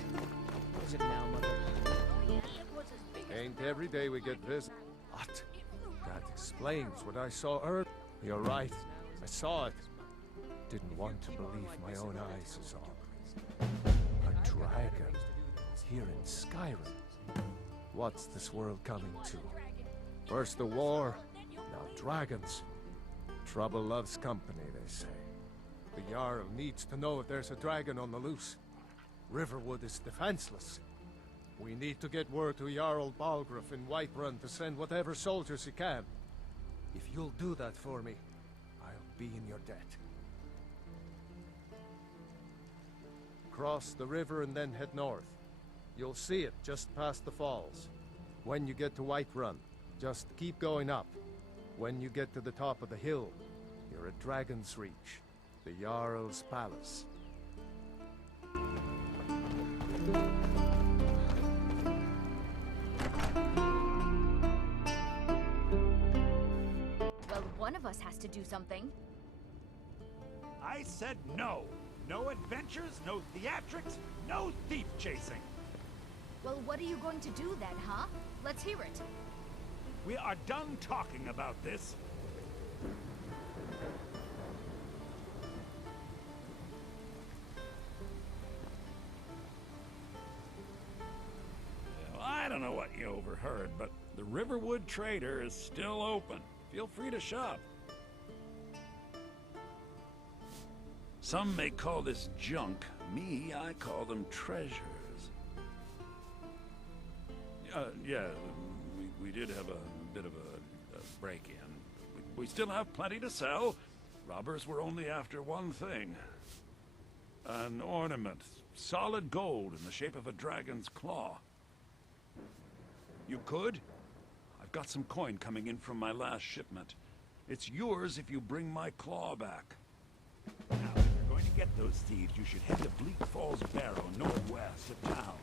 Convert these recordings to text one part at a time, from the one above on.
What is it now, Mother? Ain't every day we get this. What? That explains what I saw earlier. You're right. I saw it. Didn't want to believe my own eyes is all. A dragon. Here in Skyrim. What's this world coming to? First the war, now dragons. Trouble loves company, they say. The Jarl needs to know if there's a dragon on the loose. Riverwood is defenseless. We need to get word to Jarl Balgruuf in Whiterun to send whatever soldiers he can. If you'll do that for me, I'll be in your debt. Cross the river and then head north. You'll see it just past the falls. When you get to Whiterun, just keep going up. When you get to the top of the hill, you're at Dragon's Reach, the Jarl's palace. Well, one of us has to do something. I said no. No adventures, no theatrics, no thief chasing. Well, what are you going to do then, huh? Let's hear it. We are done talking about this. Well, I don't know what you overheard, but the Riverwood Trader is still open. Feel free to shop. Some may call this junk. Me, I call them treasures. Yeah, we did have a bit of a break-in. We still have plenty to sell. Robbers were only after one thing. An ornament. Solid gold in the shape of a dragon's claw. You could? I've got some coin coming in from my last shipment. It's yours if you bring my claw back. Now, if you're going to get those thieves, you should head to Bleak Falls Barrow, northwest of town.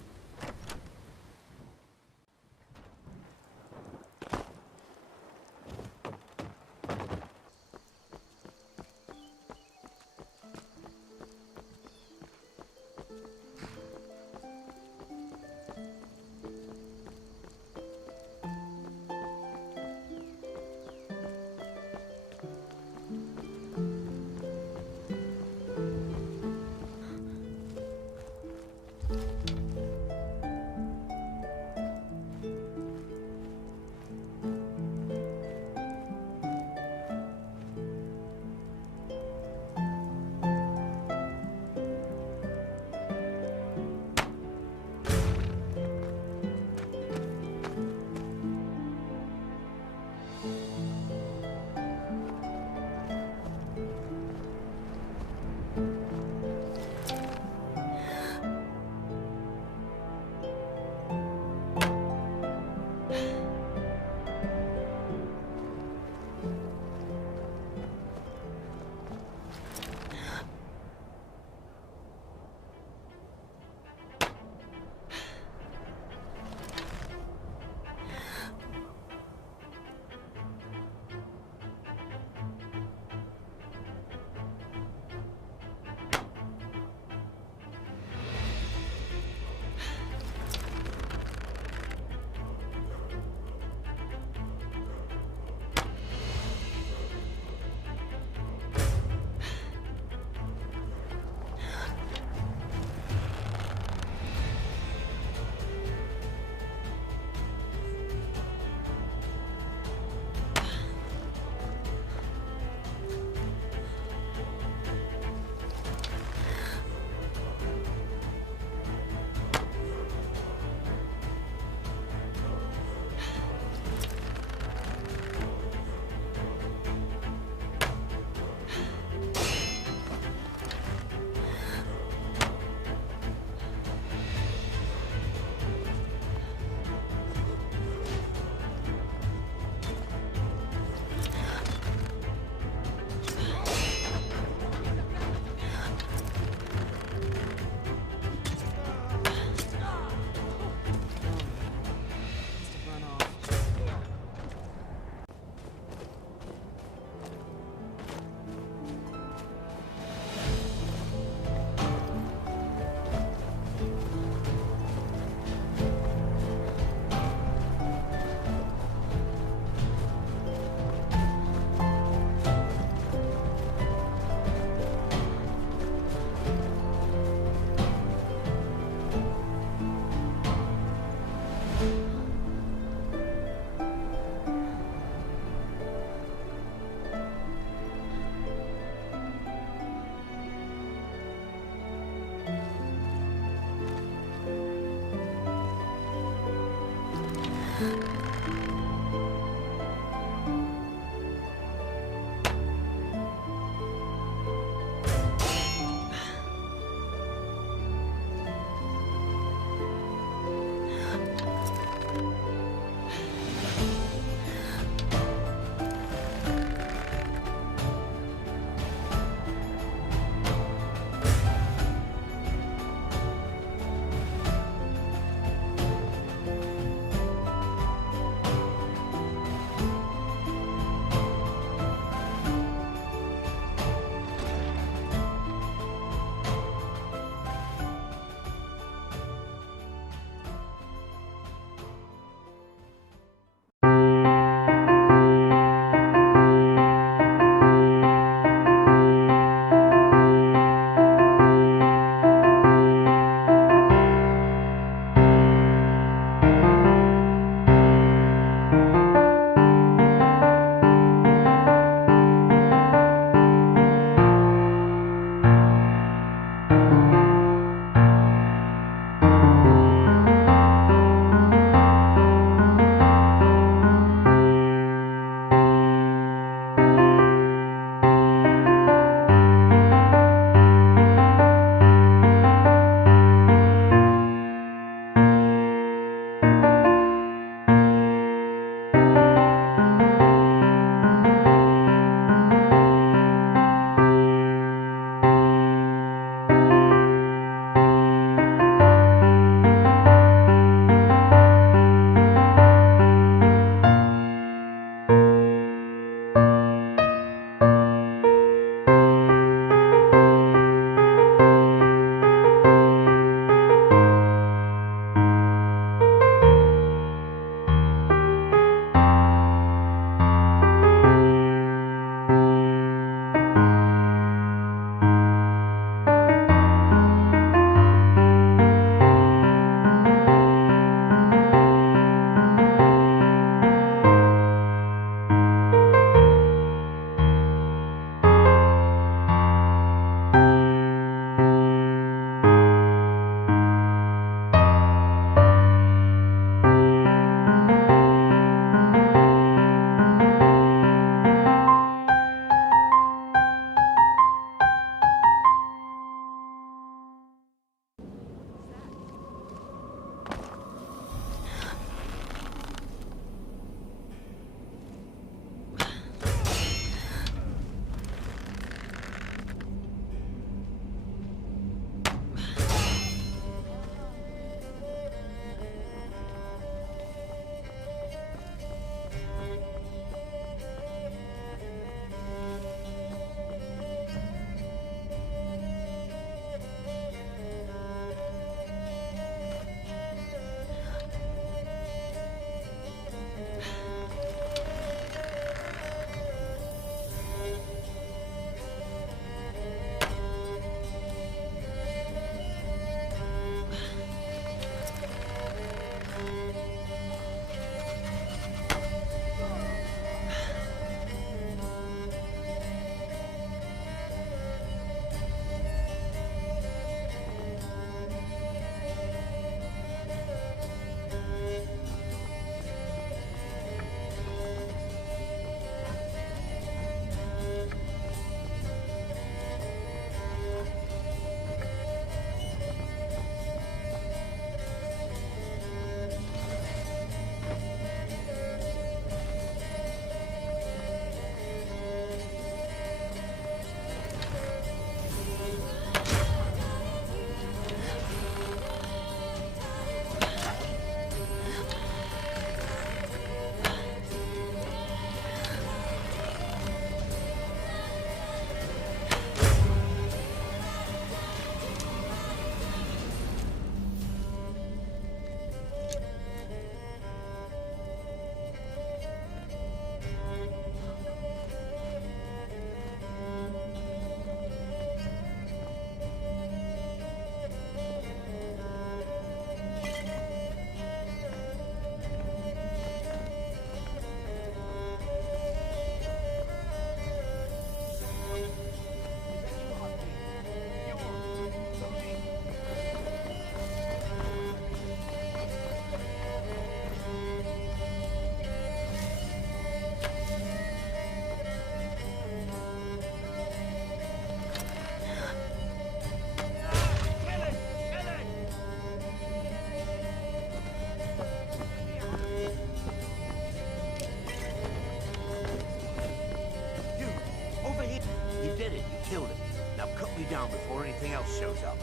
you down before anything else shows up.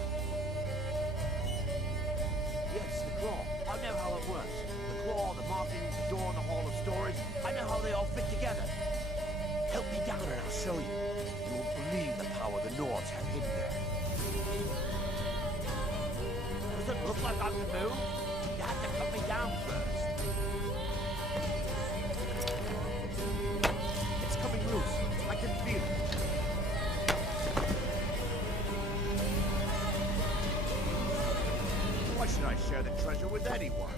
Yes, the claw. I know how it works. The claw, the markings, the door, and the hall of stories. I know how they all fit together. Help me down and I'll show you. You won't believe the power the Nords have hidden there. Does it look like I can move? You have to cut me down first. It's coming loose. I can feel it. Why should I share the treasure with anyone?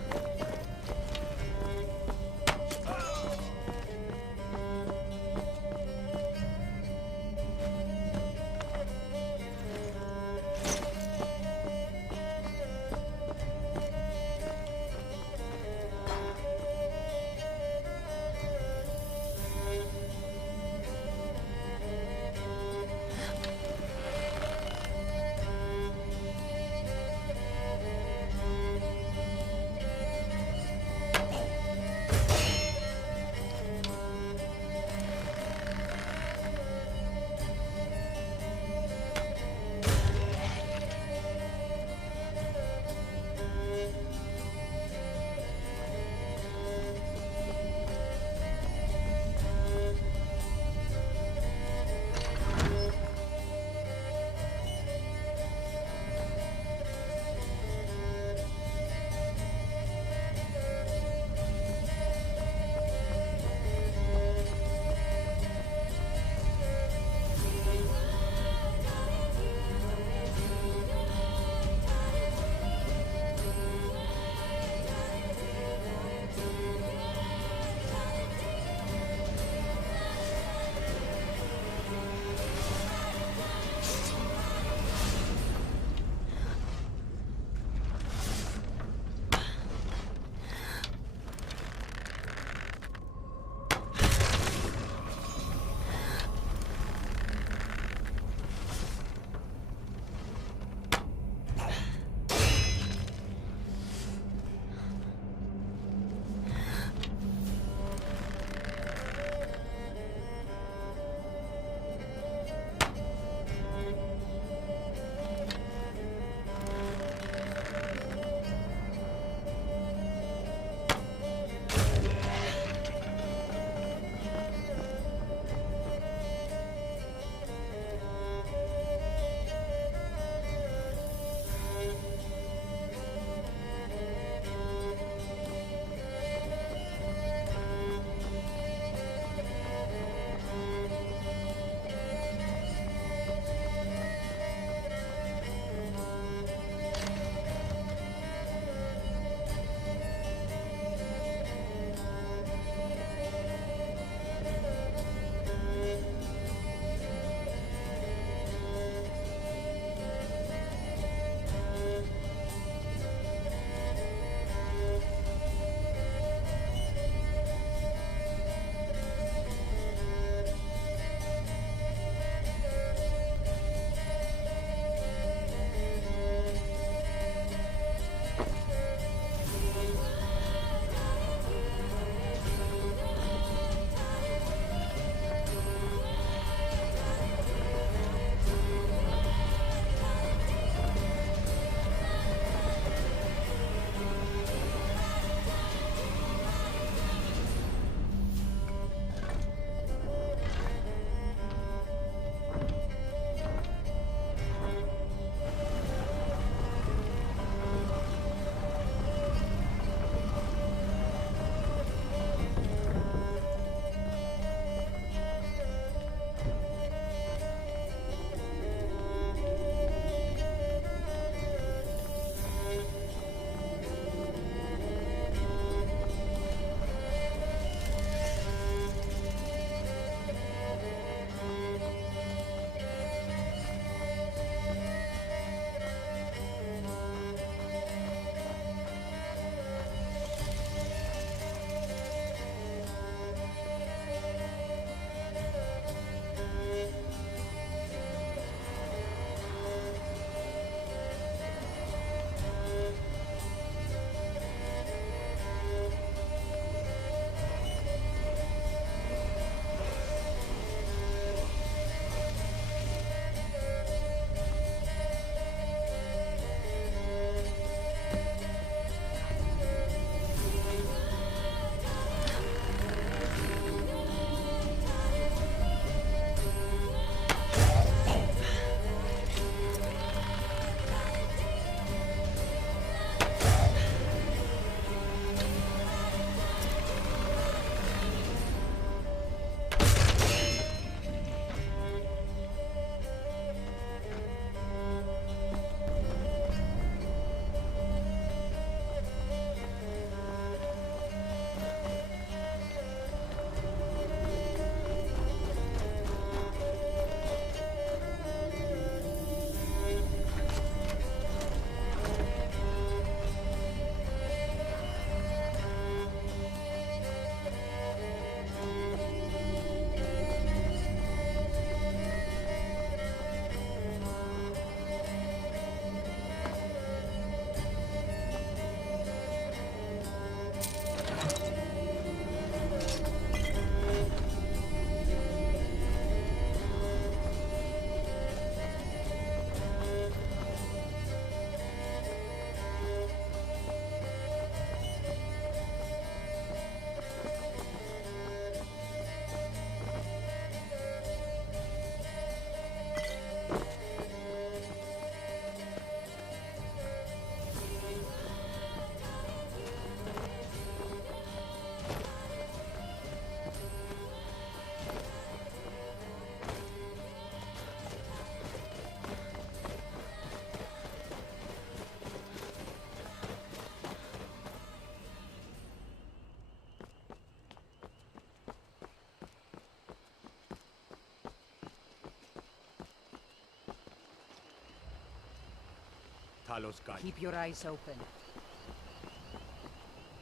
Keep your eyes open.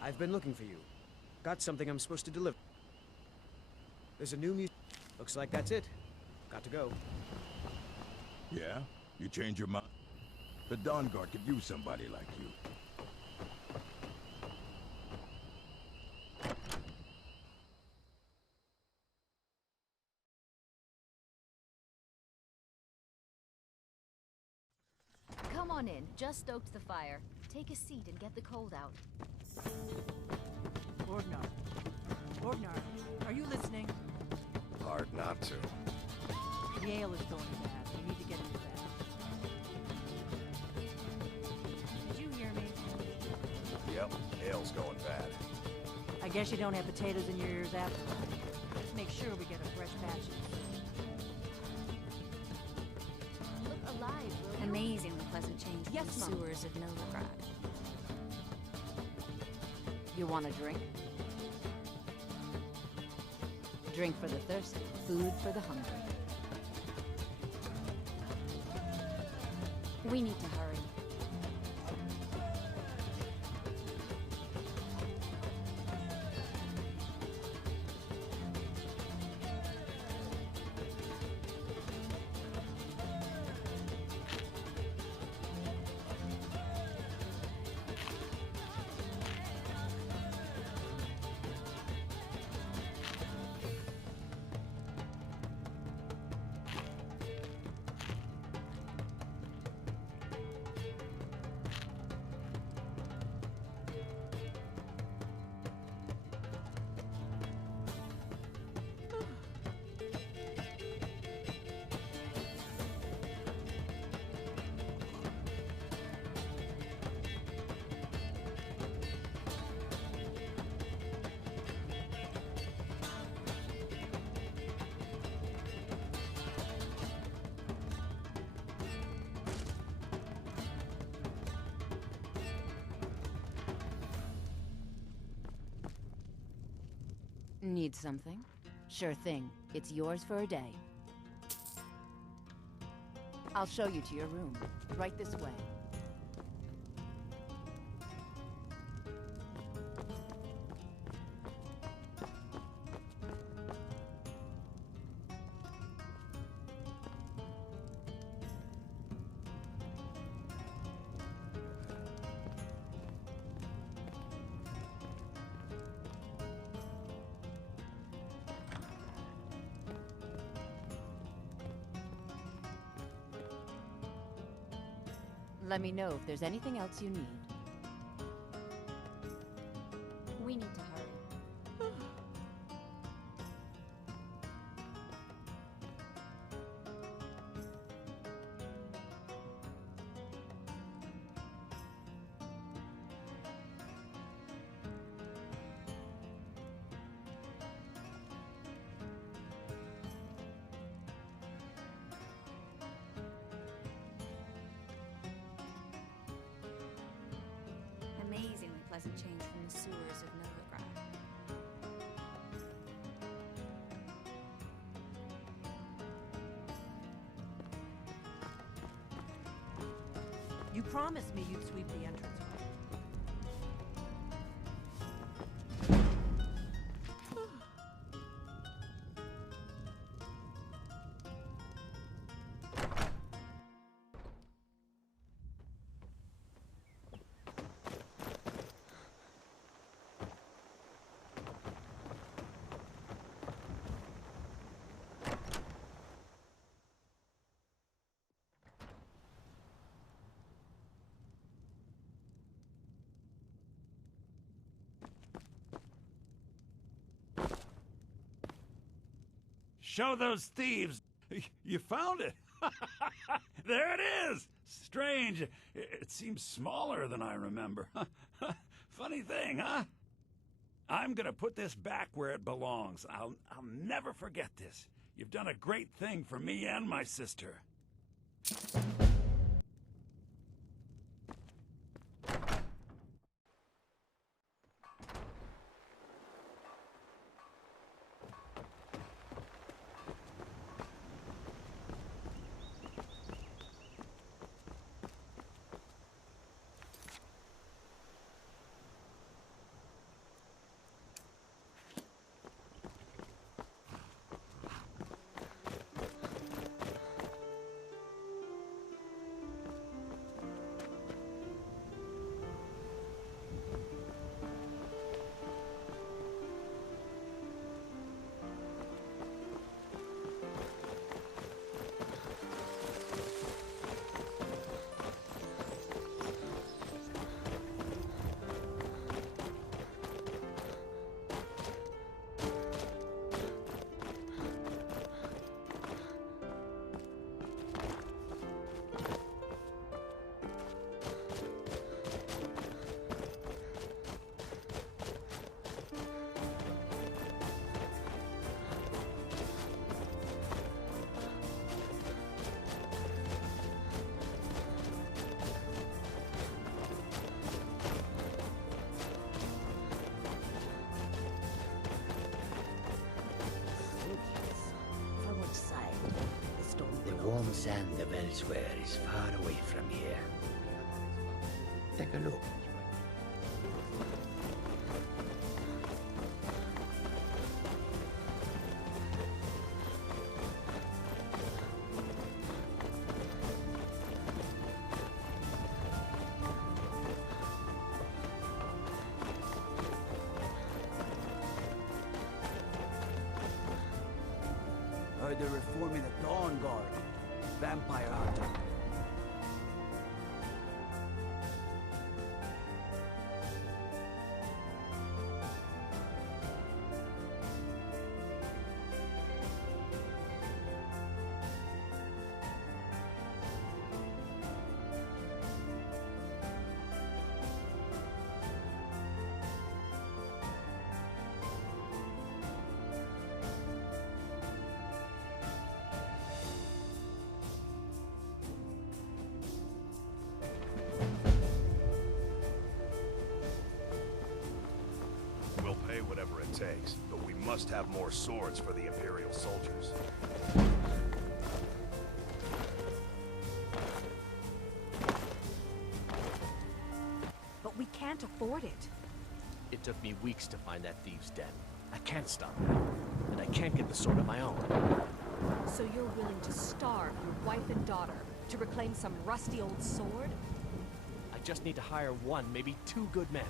I've been looking for you. Got something I'm supposed to deliver. There's a new Looks like that's it. Got to go. Yeah? You change your mind? The Dawn Guard could use somebody like you. Come on in. Just stoked the fire. Take a seat and get the cold out. Ordnar, are you listening? Hard not to. The ale is going bad. We need to get into that. Did you hear me? Yep, ale's going bad. I guess you don't have potatoes in your ears after all. Let's make sure we get a fresh batch. Look alive, will you? Amazingly pleasant change from Yes, the Mom. sewers of Novigrad. You want a drink? Drink for the thirsty, food for the hungry. We need to hurry. Need something? Sure thing. It's yours for a day. I'll show you to your room. Right this way. Let me know if there's anything else you need. We need to hurry. Amazingly pleasant change from the sewers of Novigrad. You promised me you'd sweep the entranceway. Show those thieves! You found it! There it is! Strange. It seems smaller than I remember. Funny thing, huh? I'm gonna put this back where it belongs. I'll never forget this. You've done a great thing for me and my sister. brown sand of elsewhere is far away from here. Take a look. They're reforming the Dawn Guard. Vampire hunter. We'll pay whatever it takes, but we must have more swords for the Imperial soldiers. But we can't afford it. It took me weeks to find that thieves' den. I can't stop it. And I can't get the sword on my own. So you're willing to starve your wife and daughter to reclaim some rusty old sword? I just need to hire one, maybe two good men.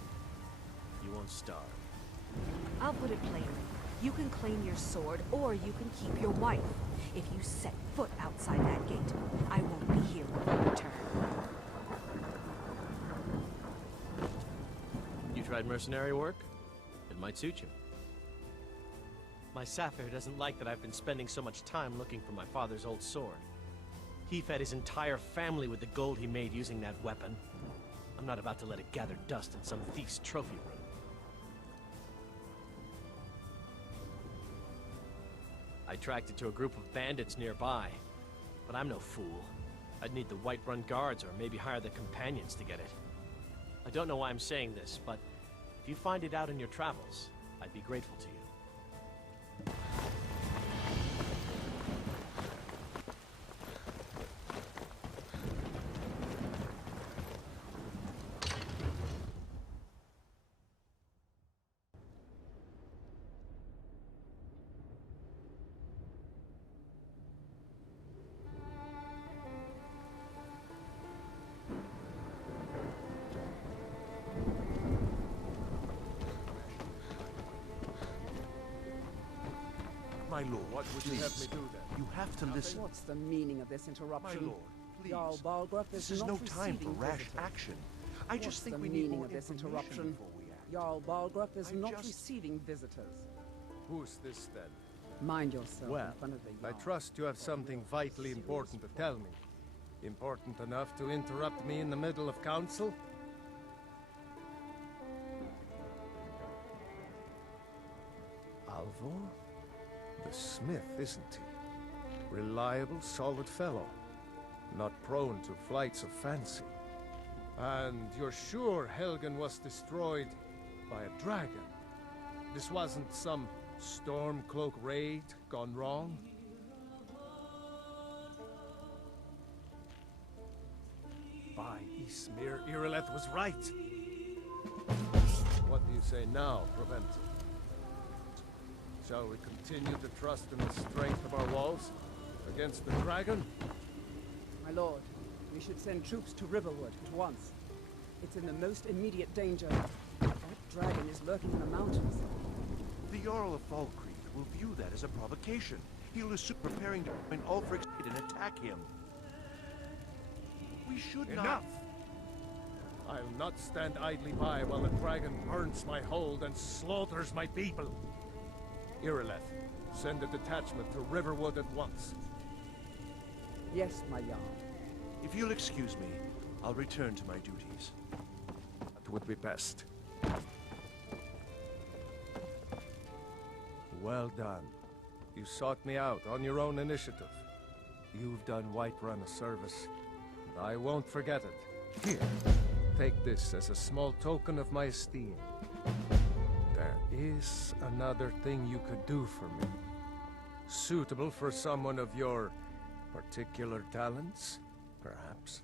You won't starve. I'll put it plainly. You can claim your sword, or you can keep your wife. If you set foot outside that gate, I won't be here when you return. You tried mercenary work? It might suit you. My Sapphire doesn't like that I've been spending so much time looking for my father's old sword. He fed his entire family with the gold he made using that weapon. I'm not about to let it gather dust in some thief's trophy room. I tracked it to a group of bandits nearby, but I'm no fool. I'd need the Whiterun guards or maybe hire the companions to get it. I don't know why I'm saying this, but if you find it out in your travels, I'd be grateful to you. My lord, What would you have me do then? you have to listen. What's the meaning of this My interruption? lord, please. Jarl Balgruuf This is is not no time for receiving rash visitors. action. I just What's think the we need meaning more of this information interruption? before we act. Jarl Balgruuf is I'm not just- receiving visitors. Who's this then? Mind yourself Well, in front of the I Jarl. trust you have something vitally important to tell me. Important enough to interrupt me in the middle of council? Alvor? The smith, isn't he? Reliable, solid fellow. Not prone to flights of fancy. And you're sure Helgen was destroyed by a dragon? This wasn't some Stormcloak raid gone wrong? By Ysmir, Irileth was right. What do you say now, Proventil? Shall we continue to trust in the strength of our walls against the dragon? My lord, we should send troops to Riverwood at once. It's in the most immediate danger. That dragon is lurking in the mountains. The Jarl of Falkreath will view that as a provocation. He'll assume preparing to join Ulfric's aid and attack him. We should not... Enough! I'll not stand idly by while the dragon burns my hold and slaughters my people. Irileth, send a detachment to Riverwood at once. Yes, my Jarl. If you'll excuse me, I'll return to my duties. That would be best. Well done. You sought me out on your own initiative. You've done Whiterun a service, and I won't forget it. Here, take this as a small token of my esteem. There is another thing you could do for me. Suitable for someone of your Particular talents, perhaps?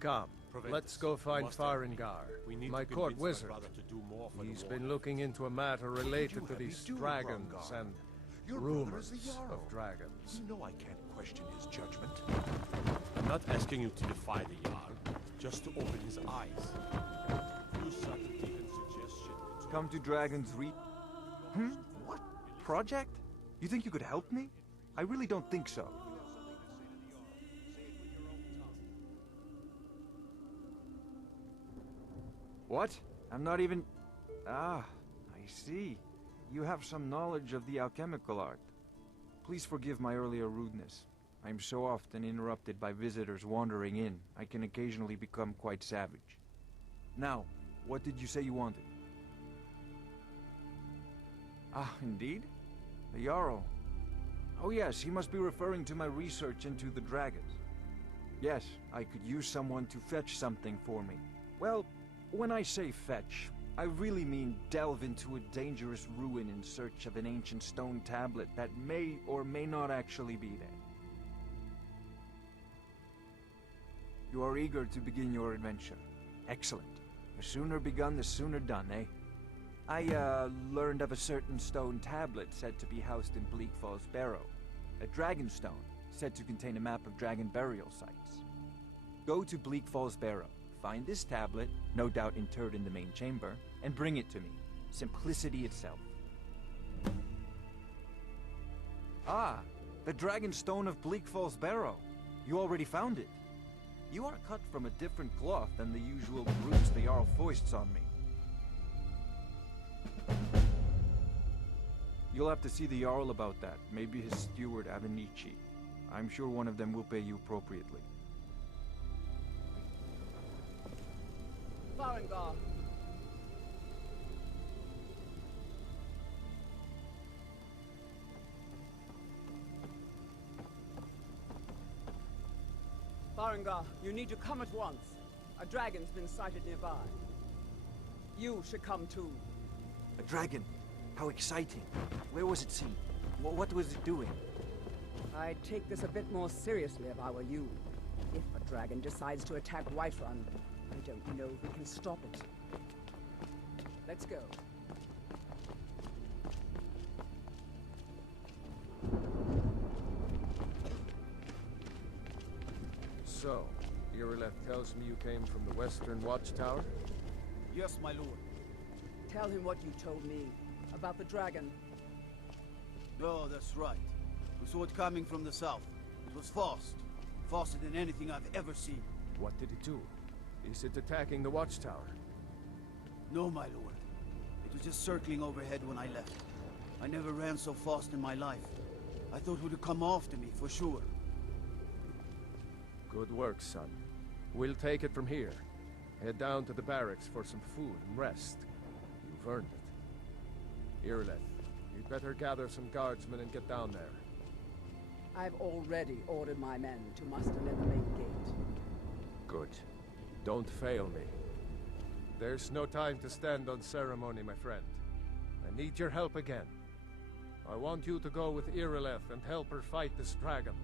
Come, Prevent let's us. go find Must help me. Farengar, We need my to court convince wizard. my brother to do more for He's the been war. looking into a matter related to these do, dragons Rongar? and Your brother rumors is the Jarl. of dragons. You know I can't question his judgment. I'm not asking you to defy the Jarl, just to open his eyes. Few subtlety and suggestion. Come to Dragon's Reach. What? Project? You think you could help me? I really don't think so. What? I'm not even... Ah, I see. You have some knowledge of the alchemical art. Please forgive my earlier rudeness. I'm so often interrupted by visitors wandering in, I can occasionally become quite savage. Now, what did you say you wanted? Ah, indeed? The Jarl. Oh yes, he must be referring to my research into the dragons. Yes, I could use someone to fetch something for me. Well, when I say fetch, I really mean delve into a dangerous ruin in search of an ancient stone tablet that may or may not actually be there. You are eager to begin your adventure. Excellent. The sooner begun, the sooner done, eh? I, learned of a certain stone tablet said to be housed in Bleak Falls Barrow. A dragon stone, said to contain a map of dragon burial sites. Go to Bleak Falls Barrow, find this tablet, no doubt interred in the main chamber, and bring it to me. Simplicity itself. Ah, the dragon stone of Bleak Falls Barrow. You already found it. You are cut from a different cloth than the usual brutes the Jarl foists on me. You'll have to see the Jarl about that. Maybe his steward, Avenici. I'm sure one of them will pay you appropriately. Farengar. Farengar, you need to come at once. A dragon's been sighted nearby. You should come too. A dragon? How exciting. Where was it seen? What was it doing? I'd take this a bit more seriously if I were you. If a dragon decides to attack Whiterun, I don't know if we can stop it. Let's go. So, Irileth tells me you came from the Western Watchtower? Yes, my lord. Tell him what you told me about the dragon. Oh, that's right. We saw it coming from the south. It was fast. Faster than anything I've ever seen. What did it do? Is it attacking the Watchtower? No, my lord. It was just circling overhead when I left. I never ran so fast in my life. I thought it would come after me, for sure. Good work, son. We'll take it from here. Head down to the barracks for some food and rest. You've earned it. Irileth, you'd better gather some guardsmen and get down there. I've already ordered my men to muster near the main gate. Good. Don't fail me. There's no time to stand on ceremony, my friend. I need your help again. I want you to go with Irileth and help her fight this dragon.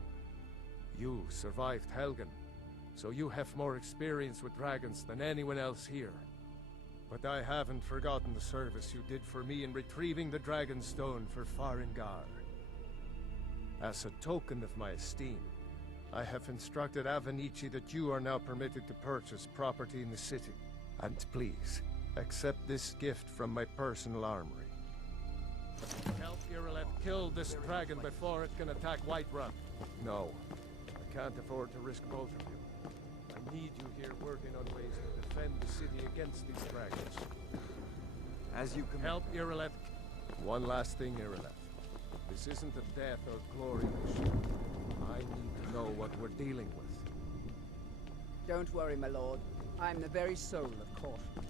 You survived Helgen, so you have more experience with dragons than anyone else here. But I haven't forgotten the service you did for me in retrieving the Dragon Stone for Farengar. As a token of my esteem, I have instructed Avenici that you are now permitted to purchase property in the city. And please, accept this gift from my personal armory. Help Irileth kill this dragon before it can attack Whiterun. No, I can't afford to risk both of you. I need you here working on ways to defend the city against these dragons. As you command. Help Irileth. One last thing, Irileth. This isn't a death or glory mission. I need to know what we're dealing with. Don't worry, my lord. I'm the very soul of caution.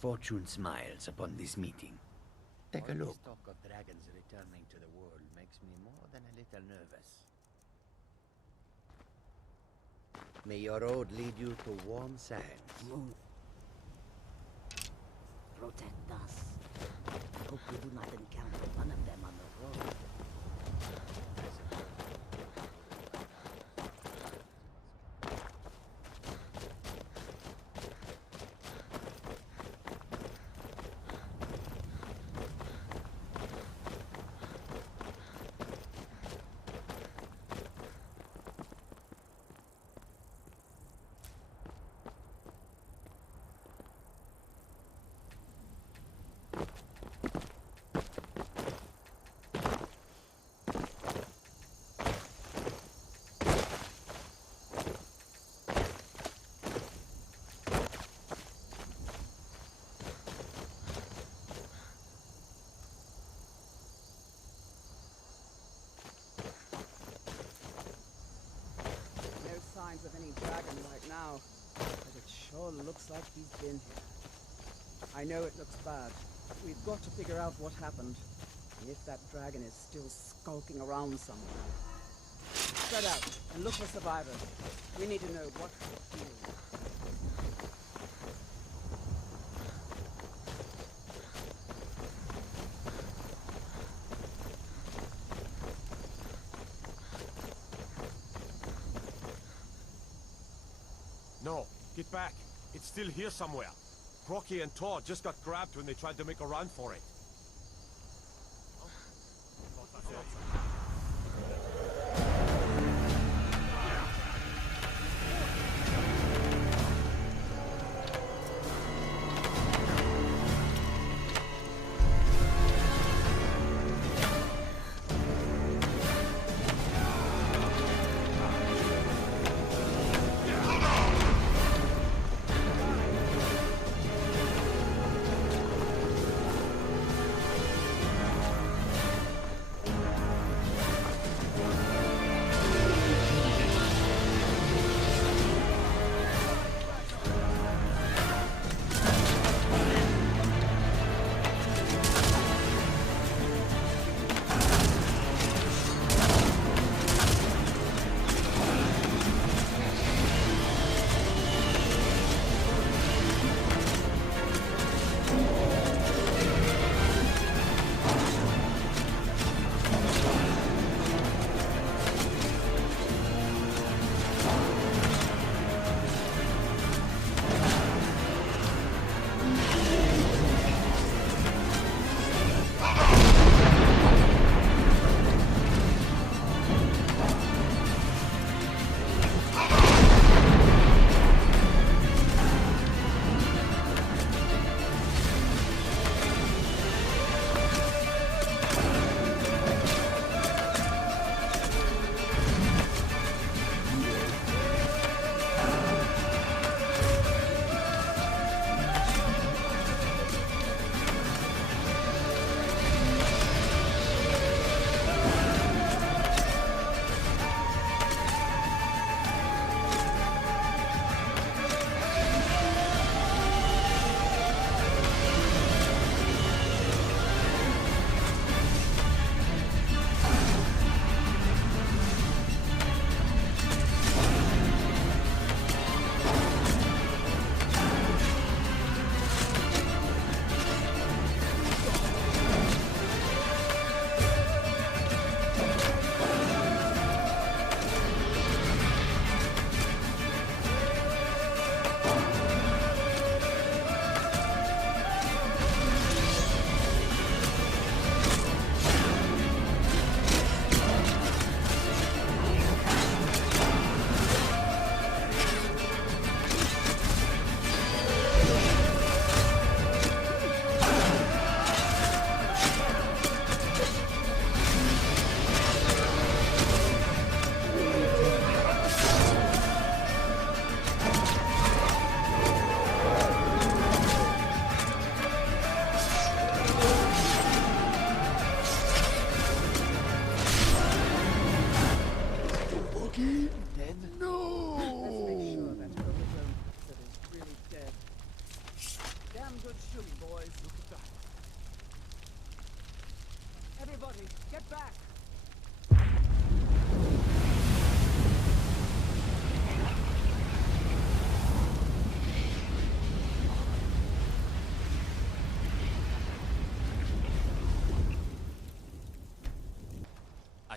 Fortune smiles upon this meeting. Take a All look. this talk of dragons returning to the world makes me more than a little nervous. May your road lead you to warm sands. Protect us. I hope we do not encounter one of them on the road. Signs of any dragon right now, but it sure looks like he's been here. I know it looks bad. We've got to figure out what happened, and if that dragon is still skulking around somewhere. Spread out and look for survivors. We need to know what we're doing. No, get back. It's still here somewhere. Rocky and Thor just got grabbed when they tried to make a run for it.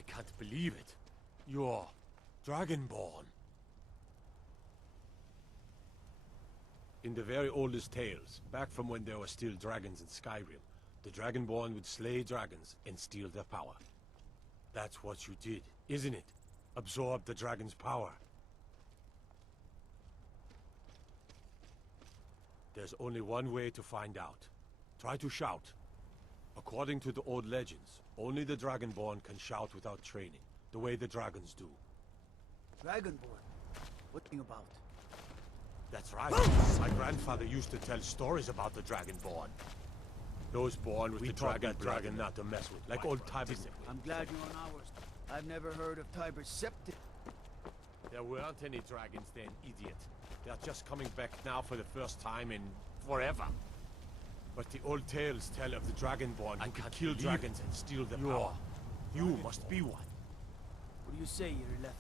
can't believe it. You're Dragonborn. In the very oldest tales, back from when there were still dragons in Skyrim, the Dragonborn would slay dragons and steal their power. That's what you did, isn't it? Absorb the dragon's power. There's only one way to find out. Try to shout. According to the old legends, only the Dragonborn can shout without training, the way the dragons do. Dragonborn? What thing about? That's right. My grandfather used to tell stories about the Dragonborn. Those born with the dragon not to mess with, like old Tiber. I'm glad you're on ours. I've never heard of Tiber Septim. There weren't any dragons then, idiot. They're just coming back now for the first time in forever. But the old tales tell of the Dragonborn who can kill dragons and steal their power. You must be one. What do you say, Irlef?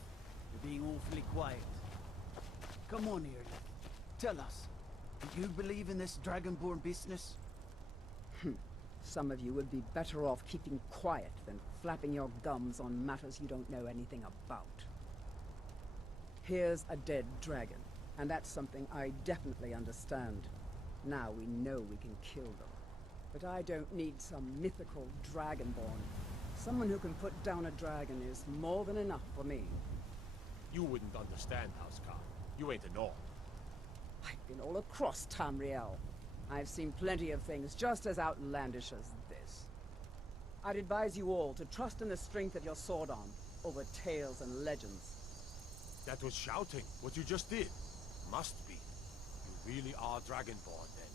You're being awfully quiet. Come on, Irlef. Tell us, do you believe in this Dragonborn business? Some of you would be better off keeping quiet than flapping your gums on matters you don't know anything about. Here's a dead dragon, and that's something I definitely understand. Now we know we can kill them. But I don't need some mythical Dragonborn. Someone who can put down a dragon is more than enough for me. You wouldn't understand, Housecarl. You ain't a Norn. I've been all across Tamriel. I've seen plenty of things just as outlandish as this. I'd advise you all to trust in the strength of your sword arm over tales and legends. That was shouting, what you just did. Must be. You really are Dragonborn, then.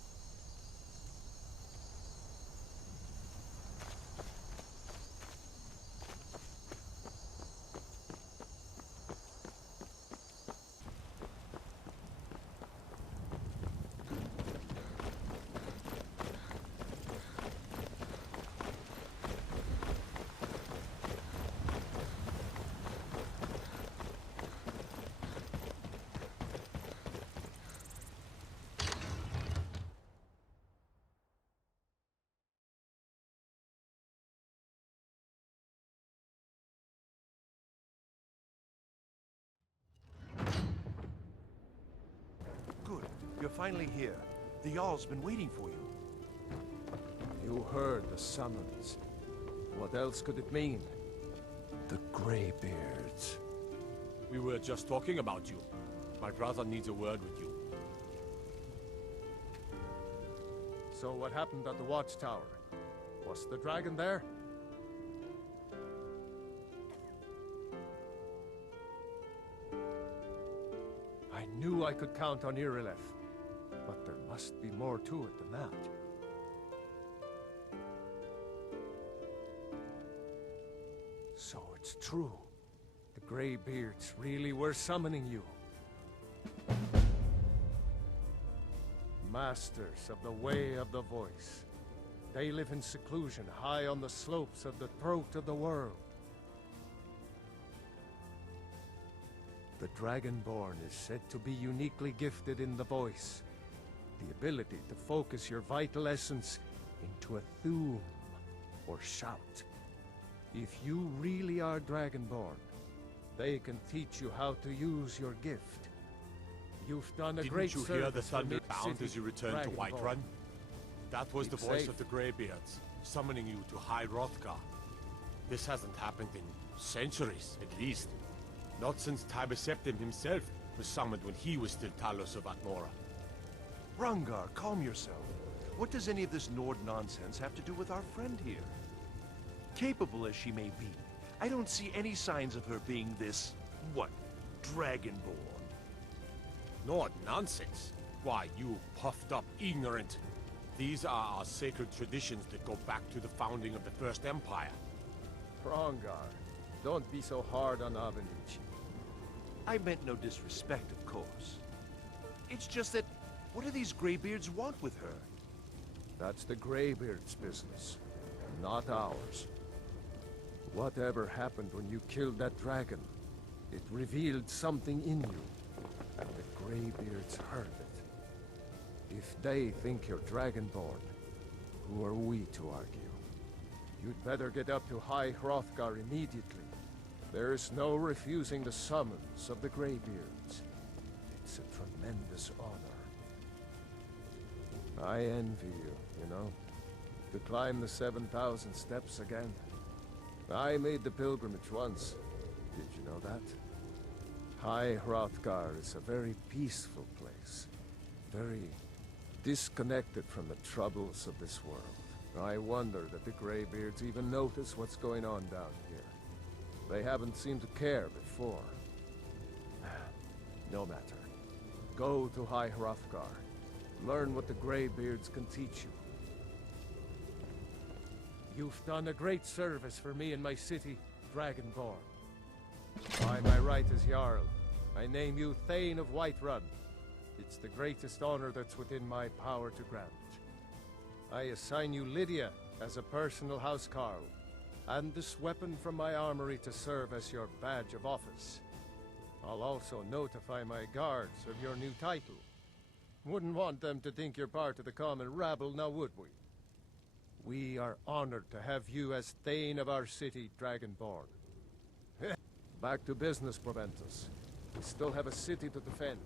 You're finally here. The Jarl's been waiting for you. You heard the summons. What else could it mean? The Greybeards. We were just talking about you. My brother needs a word with you. So what happened at the Watchtower? Was the dragon there? I knew I could count on Irileth. But there must be more to it than that. So it's true. The Greybeards really were summoning you. Masters of the Way of the Voice. They live in seclusion high on the slopes of the throat of the world. The Dragonborn is said to be uniquely gifted in the voice. The ability to focus your vital essence into a thum, or shout. If you really are Dragonborn, they can teach you how to use your gift. You've done a great service. Didn't you hear the thunder Mid bound City, as you returned to Dragonborn. Whiterun? That was Keep the voice safe. of the Greybeards, summoning you to High Hrothgar. This hasn't happened in centuries, at least. Not since Tiber Septim himself was summoned when he was still Talos of Atmora. Rungar, calm yourself. What does any of this Nord nonsense have to do with our friend here? Capable as she may be, I don't see any signs of her being this, what, Dragonborn. Nord nonsense? Why, you puffed up ignorant. These are our sacred traditions that go back to the founding of the First Empire. Hrongar, don't be so hard on Avenicci. I meant no disrespect, of course. It's just that, what do these Greybeards want with her? That's the Greybeards' business, not ours. Whatever happened when you killed that dragon, it revealed something in you, and the Greybeards heard it. If they think you're Dragonborn, who are we to argue? You'd better get up to High Hrothgar immediately, There is no refusing the summons of the Greybeards. It's a tremendous honor. I envy you know? To climb the 7,000 steps again. I made the pilgrimage once. Did you know that? High Hrothgar is a very peaceful place. Very disconnected from the troubles of this world. I wonder that the Greybeards even notice what's going on down here. They haven't seemed to care before. No matter. Go to High Hrothgar. Learn what the Greybeards can teach you. You've done a great service for me and my city, Dragonborn. By my right as Jarl, I name you Thane of Whiterun. It's the greatest honor that's within my power to grant. I assign you Lydia as a personal housecarl, and this weapon from my armory to serve as your badge of office. I'll also notify my guards of your new title. Wouldn't want them to think you're part of the common rabble, now would we? We are honored to have you as Thane of our city, Dragonborn. Back to business, Proventus. We still have a city to defend.